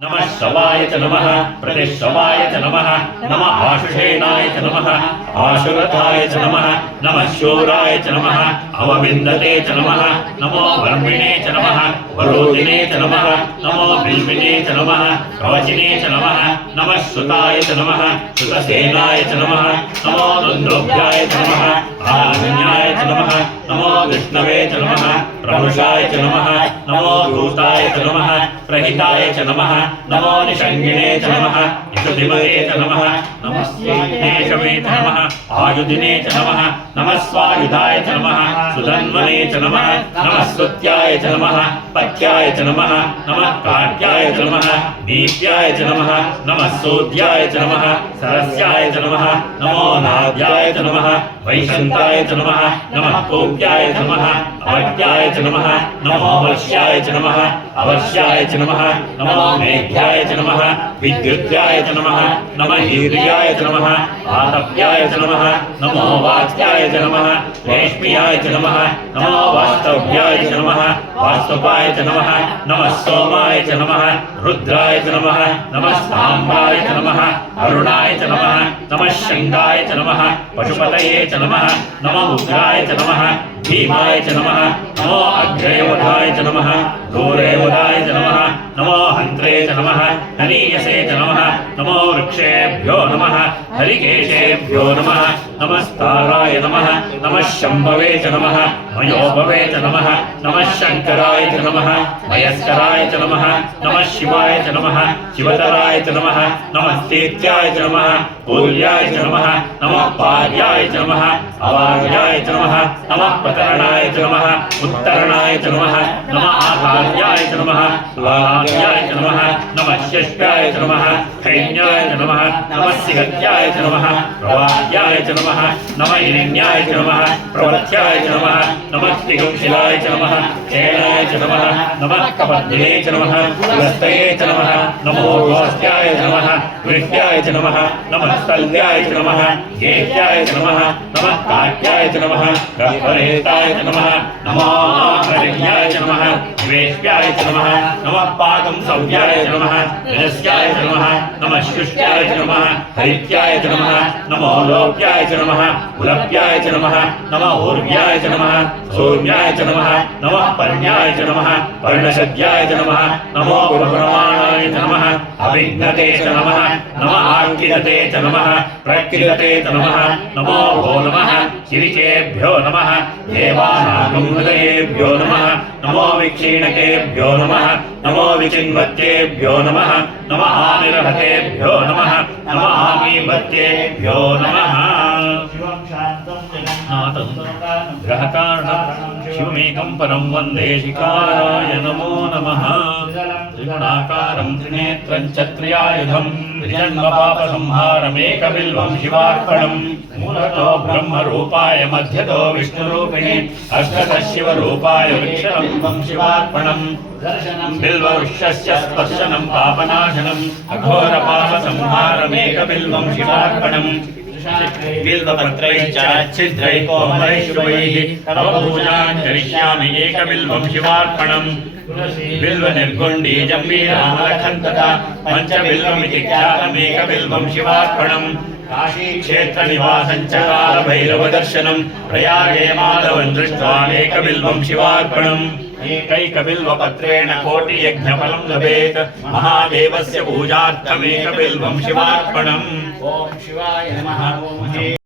नमः शवाय च नमः प्रतिशवाय च नमः नमः आशुषेणाय च नमः आशुरथाय च नमः नमः शूराय च नमः अवविन्दते च नमः नमो वर्मिणे च नमः वरोधिने च नमः नमो बिल्विने च नमः कवचिने च नमः नमः श्रुताय च नमः श्रुतसेनाय च नमः नमो दुन्द्रोभ्याय च नमः आरण्याय च नमः नमो विष्णवे च नमः प्रभुषाय च नमः नमो दूताय च नमः प्रहिताय च नमः नमो निषङ्गिणे च नमः यशुधिमते च नमः नमस्तेषवे च नमः आयुधिने च नमः नमः स्वायुधाय च नमः सुधन्वने च नमः नमः स्तुत्याय च नमः पथ्याय च नमः नमः काट्याय च नमः दीप्याय च नमः नमः सोध्याय च नमः सरस्याय च नमः नमो नाद्याय च नमः वैशन्ताय च नमः नमः कोप्याय च नमः अवट्याय च नमः नमो वर्ष्याय च नमः अवर्ष्याय च नमः नमो मेघ्याय च नमः विद्युत्याय च नमः नमः हीर्याय च नमः आतप्याय च नमः नमो वात्याय च नमः रेश्म्याय च नमः नमो वास्तव्याय च नमः वास्तुपाय च नमः नमः सोमाय च नमः रुद्राय च नमः नमः साम्बाय च नमः अरुणाय च नमः नमः शङ्गाय च नमः पशुपतये च नमः नमः उग्राय च नमः भीमाय च नमः नमो अग्रेवधाय च नमः दूरेवधाय च नमः नमो हन्त्रे च नमः हनीयसे च नमः नमो वृक्षेभ्यो नमः हरिकेशेभ्यो नमः नमस्ताराय नमः नमः शम्भवे च नमः मयोभवे च नमः नमः शङ्कराय च नमः मयस्कराय च नमः नमः शिवाय च नमः शिवतराय च नमः नमः तीर्थ्याय च नमः पूर्याय च नमः नमः पार्याय च नमः अवार्याय च नमः नमः प्रतरणाय च नमः उत्तरणाय च नमः नमः आहार्याय च नमः लाहार्याय च नमः नमः षष्ट्याय च नमः हैन्याय च नमः नमः सिगत्याय च नमः प्रवाह्याय च नमः नमः हिरण्याय च नमः प्रवथ्याय च नमः नमः तिगुंशिलाय च नमः चेणाय च नमः नमः कपद्धिने च नमः पुलस्तये च नमः नमो गोस्त्याय च नमः गृह्याय च नमः नमः स्थल्याय च नमः गेह्याय च नमः नमः काट्याय च नमः गह्वरेताय च नमः नमो हरिण्याय च नमः निवेश्याय च नमः नमः पाकं सव्याय च नमः रजस्याय च नमः नमः शुष्याय च नमः हरित्याय च नमः नमो लोक्याय च नमः उलप्याय च नमः नमः ऊर्व्याय च नमः सौम्याय च नमः नमः पर्ण्याय च नमः पर्णशद्याय च नमः नमो गुरुप्रमाणाय च नमः अभिघ्नते च नमः नमः आर्किदते च नमः प्रकृदते च नमः नमो भो नमः शिरिकेभ्यो नमः देवानागं हृदयेभ्यो नमः नमो विक्षीणकेभ्यो नमः नमो विचिन्वत्येभ्यो नमः नमः आनिर्हतेभ्यो नमः नमः आमीभत्येभ्यो नमः ग्रहकारणं शिवमेकं परं वन्दे शिकाराय नमो नमः त्रिगुणाकारं त्रिनेत्रं च त्र्यायुधं त्रिजन्मपापसंहारमेकबिल्वं शिवार्पणं मूलतो ब्रह्मरूपाय मध्यतो विष्णुरूपिणे अष्टतः शिवरूपाय वृक्षरूपं शिवार्पणं बिल्ववृक्षस्य स्पर्शनं पापनाशनम् अघोरपापसंहारमेकबिल्वं शिवार्पणं बिल्वपत्रैश्च छिद्रैः कोमलैः शुभैः तव पूजां करिष्यामि एकबिल्वं शिवार्पणम् बिल्वनिर्गुण्डी जम्बीरामलखं तथा पञ्चबिल्वमिति ख्यातमेकबिल्वं शिवार्पणम् काशीक्षेत्रनिवासं च कालभैरवदर्शनं प्रयागे माधवं दृष्ट्वा एकबिल्वं शिवार्पणम् एकैकबिल्वपत्रेण कोटियज्ञफलं लभेत् महादेवस्य पूजार्थमेकबिल्वं शिवार्पणम्। ॐ शिवाय नमः।